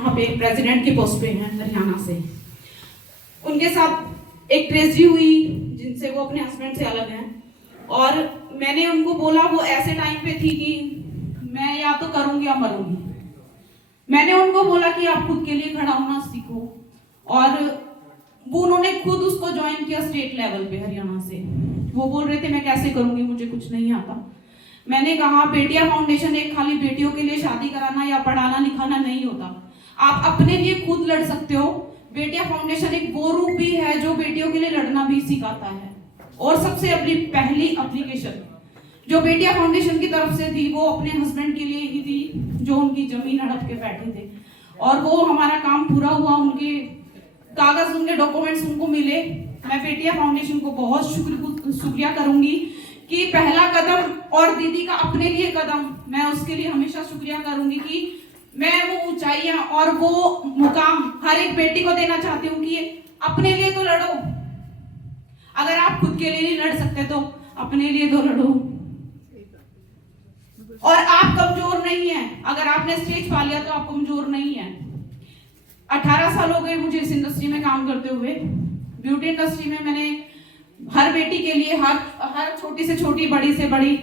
यहाँ पे प्रेसिडेंट के पोस्ट पे हैं हरियाणा से। उनके साथ एक ट्रेजेडी हुई जिनसे वो अपने हस्बैंड से अलग हैं, और मैंने उनको बोला, वो ऐसे टाइम पे थी कि मैं या तो करूंगी या मरूंगी। मैंने उनको बोला कि आप खुद के लिए खड़ा होना सीखो, और वो उन्होंने खुद उसको ज्वाइन किया स्टेट लेवल पे हरियाणा से। वो बोल रहे थे मैं कैसे करूंगी, मुझे कुछ नहीं आता। मैंने कहा बेटिया फाउंडेशन एक खाली बेटियों के लिए शादी कराना या पढ़ाना लिखाना नहीं होता, आप अपने लिए खुद लड़ सकते हो। बेटिया फाउंडेशन एक वो रूप भी है जो बेटियों के लिए लड़ना भी सिखाता है। और सबसे अपनी पहली एप्लीकेशन जो बेटिया फाउंडेशन की तरफ से थी वो अपने हस्बैंड के लिए ही थी जो उनकी जमीन हड़प के बैठे थे, और वो हमारा काम पूरा हुआ। उनके कागज, उनके डॉक्यूमेंट्स उनको मिले। मैं बेटिया फाउंडेशन को बहुत शुक्रिया करूंगी कि पहला कदम, और दीदी का अपने लिए कदम, मैं उसके लिए हमेशा शुक्रिया करूंगी कि मैं वो ऊंचाइयां और वो मुकाम हर एक बेटी को देना चाहती हूँ कि अपने लिए तो लड़ो। अगर आप खुद के लिए नहीं लड़ सकते तो अपने लिए तो लड़ो। और आप कमजोर नहीं हैं, अगर आपने स्टेज पा लिया तो आप कमजोर नहीं हैं। 18 साल हो गए मुझे इस इंडस्ट्री में काम करते हुए। ब्यूटी इंडस्ट्री में मैंने हर बेटी के लिए हर छोटी से छोटी, बड़ी से बड़ी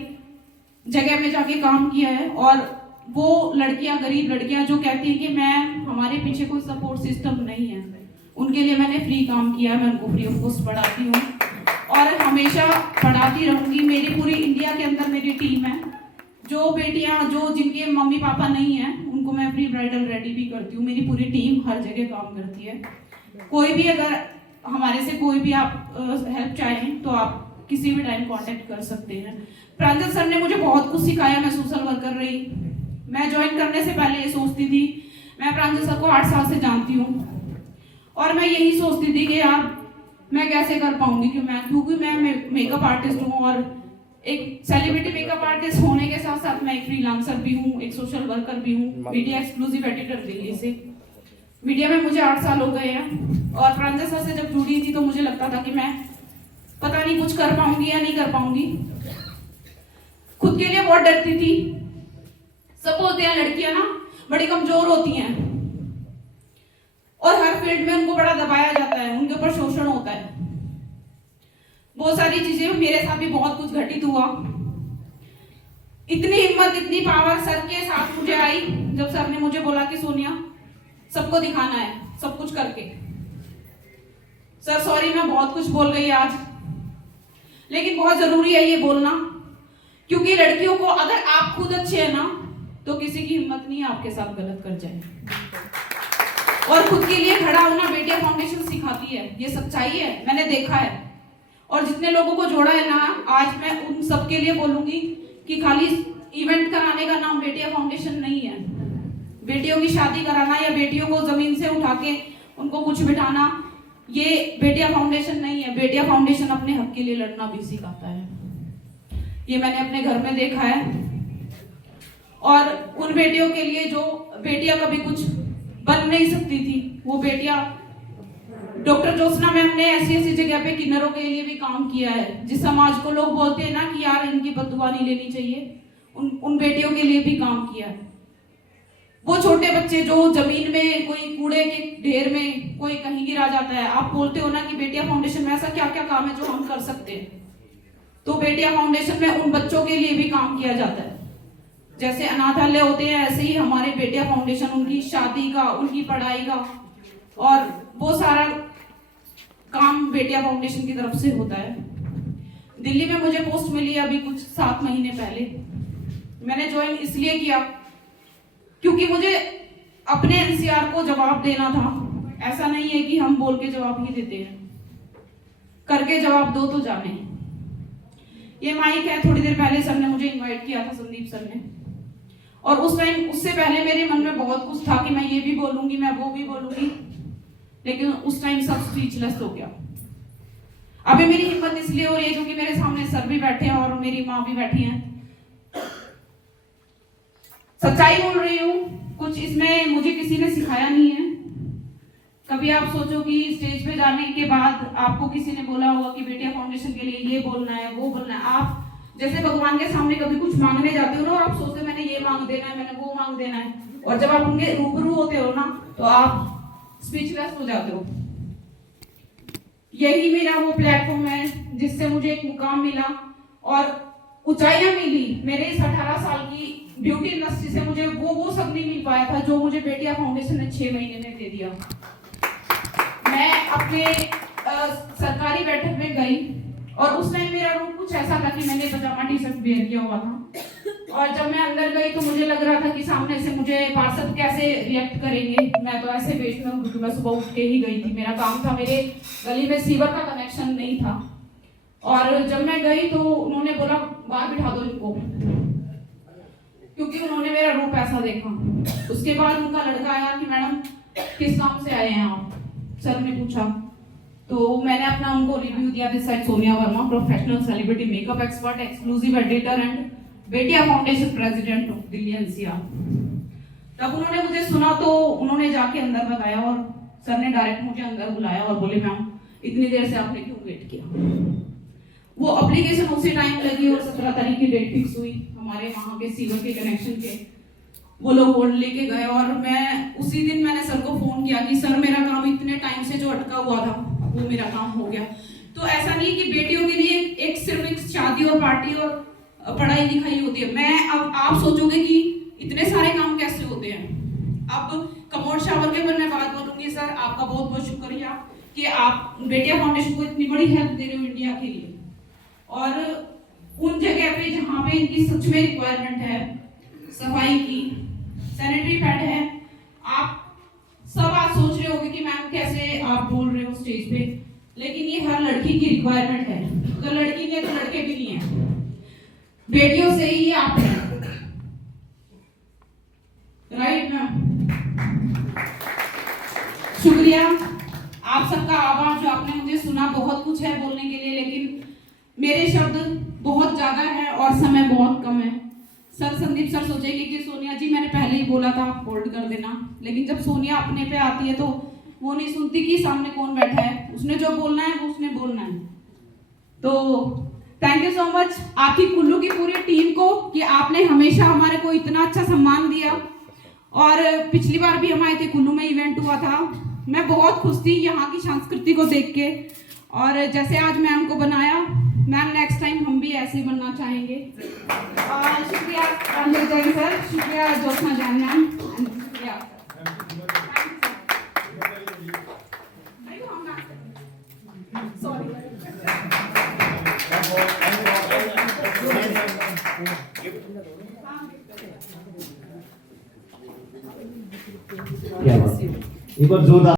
जगह में जाके काम किया है। और वो लड़कियां, गरीब लड़कियां जो कहती हैं कि मैम हमारे पीछे कोई सपोर्ट सिस्टम नहीं है, उनके लिए मैंने फ्री काम किया है। मैं उनको फ्री ऑफ कॉस्ट पढ़ाती हूँ और हमेशा पढ़ाती रहूंगी। मेरी पूरी इंडिया के अंदर मेरी टीम है। जो बेटियां जो जिनके मम्मी पापा नहीं हैं उनको मैं प्री ब्राइडल रेडी भी करती हूँ। मेरी पूरी टीम हर जगह काम करती है। कोई भी अगर हमारे से कोई भी आप हेल्प चाहें तो आप किसी भी टाइम कांटेक्ट कर सकते हैं। प्रांजल सर ने मुझे बहुत कुछ सिखाया। मैं सोशल वर्कर रही। मैं ज्वाइन करने से पहले ये सोचती थी, मैं प्रांजल सर को 8 साल से जानती हूँ, और मैं यही सोचती थी कि यार मैं कैसे कर पाऊंगी, क्योंकि मैं मेकअप आर्टिस्ट हूँ, और एक सेलिब्रिटी मेकअप आर्टिस्ट होने के साथ साथ मैं एक फ्रीलांसर भी हूँ, एक सोशल वर्कर भी हूँ, मीडिया एक्सक्लूसिव एडिटर दिल्ली से। मीडिया में मुझे 8 साल हो गए हैं, और प्रांजल सर से जब जुड़ी थी तो मुझे लगता था कि मैं पता नहीं कुछ कर पाऊंगी या नहीं कर पाऊंगी। खुद के लिए बहुत डरती थी। सब बोलते हैं लड़कियां ना बड़ी कमजोर होती हैं, और हर फील्ड में उनको बड़ा दबाया जाता है, उनके ऊपर शोषण होता है। बहुत सारी चीजें, मेरे साथ भी बहुत कुछ घटित हुआ। इतनी हिम्मत, इतनी पावर सर के साथ मुझे आई जब सर ने मुझे बोला कि सोनिया सबको दिखाना है, सब कुछ करके। सर सॉरी मैं बहुत कुछ बोल गई आज, लेकिन बहुत जरूरी है ये बोलना, क्योंकि लड़कियों को अगर आप खुद अच्छे हैं ना तो किसी की हिम्मत नहीं है आपके साथ गलत कर जाए। और खुद के लिए खड़ा होना बेटिया फाउंडेशन सिखाती है, ये सच्चाई है, मैंने देखा है। और जितने लोगों को जोड़ा है ना, आज मैं उन सबके लिए बोलूंगी कि खाली इवेंट कराने का नाम बेटिया फाउंडेशन नहीं है। बेटियों की शादी कराना या बेटियों को जमीन से उठा के उनको कुछ बिठाना, ये बेटिया फाउंडेशन नहीं है। बेटिया फाउंडेशन अपने हक के लिए लड़ना भी सिखाता है। ये मैंने अपने घर में देखा है। और उन बेटियों के लिए जो बेटियां कभी कुछ बन नहीं सकती थी, वो बेटियां, डॉक्टर ज्योत्सना मैम ने ऐसी जगह पे किन्नरों के लिए भी काम किया है। जिस समाज को लोग बोलते हैं ना कि यार इनकी बददुआ नहीं लेनी चाहिए, उन बेटियों के लिए भी काम किया है। वो छोटे बच्चे जो जमीन में, कोई कूड़े के ढेर में कोई कहीं गिरा जाता है, आप बोलते हो ना कि बेटिया फाउंडेशन में ऐसा क्या क्या काम है जो हम कर सकते हैं, तो बेटिया फाउंडेशन में उन बच्चों के लिए भी काम किया जाता है। जैसे अनाथालय होते हैं, ऐसे ही हमारे बेटिया फाउंडेशन उनकी शादी का, उनकी पढ़ाई का और वो सारा काम बेटिया फाउंडेशन की तरफ से होता है। दिल्ली में मुझे पोस्ट मिली अभी कुछ 7 महीने पहले। मैंने ज्वाइन इसलिए किया क्योंकि मुझे अपने एनसीआर को जवाब देना था। ऐसा नहीं है कि हम बोल के जवाब ही देते हैं, करके जवाब दो तो जाने। ये माइक है, थोड़ी देर पहले सर ने मुझे इनवाइट किया था, संदीप सर ने, और उस टाइम, उससे पहले मेरे मन में बहुत कुछ था कि मैं ये भी बोलूंगी, मैं वो भी बोलूंगी, लेकिन उस टाइम सब स्पीचलेस हो गया। अभी मेरी हिम्मत इसलिए हो रही है क्योंकि मेरे सामने सर भी बैठे हैं और मेरी माँ भी बैठी है। सच्चाई बोल रही हूँ, कुछ इसमें मुझे किसी ने सिखाया नहीं है। कभी आप सोचो कि स्टेज पे जाने के बाद आपको किसी ने बोला होगा कि बेटिया फाउंडेशन के लिए ये बोलना है, वो बोलना है। आप जैसे भगवान के सामने कभी कुछ मांगने जाते हो ना, और आप सोचते हो मैंने ये मांग देना है, मैंने वो मांग देना है, और जब आप उनके रूबरू होते हो ना तो आप स्पीचलेस हो जाते हो। यही मेरा वो प्लेटफॉर्म है जिससे मुझे एक मुकाम मिला और ऊंचाइयां मिली। मेरे इस 18 साल की ब्यूटी इंडस्ट्री से मुझे वो सब नहीं मिल पाया था जो मुझे बेटिया फाउंडेशन ने 6 महीने में दे दिया। मैं अपने सरकारी बैठक में गई और उस टाइम मेरा रूप कुछ ऐसा था कि मैंने पजामा टी शर्ट वेयर किया हुआ था, और जब मैं अंदर गई तो मुझे लग रहा था कि सामने से मुझे पार्षद कैसे रिएक्ट करेंगे। मैं तो ऐसे वेट में हूँ क्योंकि मैं सुबह उठ के ही गई थी, मेरा काम था, मेरे गली में सीवर का कनेक्शन नहीं था। और जब मैं गई तो उन्होंने बोला बाहर बिठा दो इनको, क्योंकि उन्होंने मेरा रूप ऐसा देखा। उसके बाद उनका लड़का आया कि मैडम किस काम से आए हैं आप, सर ने पूछा, तो मैंने अपना उनको रिव्यू दिया। This side Sonia Verma, professional celebrity makeup expert, exclusive editor and Betiya foundation president of Delhi NCR. तब उन्होंने मुझे सुना तो उन्होंने जाके अंदर बताया और सर ने डायरेक्ट मुझे अंदर बुलाया और बोले मैम इतनी देर से आपने क्यों वेट किया। वो एप्लीकेशन उसी टाइम लगी और 17 तारीख की डेट फिक्स हुई हमारे वहाँ के सीवर के कनेक्शन के। वो लोग होल्ड लेके गए और मैं उसी दिन मैंने सर को फोन किया कि सर मेरा काम इतने टाइम से जो अटका हुआ था वो मेरा काम हो गया। तो ऐसा नहीं कि बेटियों के लिए एक सिर्फ एक शादी और पार्टी और पढ़ाई लिखाई होती है। मैं अब आप सोचोगे कि इतने सारे काम कैसे होते हैं। अब कमोड शावर के ऊपर मैं बात बोलूंगी। सर आपका बहुत बहुत शुक्रिया कि आप बेटिया फाउंडेशन को इतनी बड़ी हेल्प दे रहे हो इंडिया के लिए, और उन जगह पे जहाँ पे इनकी सच में रिक्वायरमेंट है, सफाई की, सैनिटरी पैड है। आप सब आज सोच रहे होगे कि मैम कैसे आप बोल रहे हो स्टेज पे, लेकिन ये हर लड़की की रिक्वायरमेंट है। अगर लड़की नहीं है तो लड़के भी नहीं है, बेटियों से ही आप हैं, राइट मैम। शुक्रिया आप सबका आभार जो आपने मुझे सुना। बहुत कुछ है बोलने के लिए, लेकिन मेरे शब्द बहुत ज्यादा है और समय बहुत कम है। सर संदीप सर सोचेंगे कि सोनिया जी मैंने पहले ही बोला था आप होल्ड कर देना, लेकिन जब सोनिया अपने पे आती है तो वो नहीं सुनती कि सामने कौन बैठा है, उसने जो बोलना है वो उसने बोलना है। तो थैंक यू सो मच आपकी कुल्लू की पूरी टीम को कि आपने हमेशा हमारे को इतना अच्छा सम्मान दिया। और पिछली बार भी हम आए थे, कुल्लू में इवेंट हुआ था, मैं बहुत खुश थी यहाँ की संस्कृति को देख के। और जैसे आज मैम को बनाया, मैम नेक्स्ट टाइम हम भी ऐसे ही बनना चाहेंगे। शुक्रिया रंजन जैन सर, शुक्रिया ज्योत्सना जैन मैम, शुक्रिया। क्या बात, एक बार जोरदार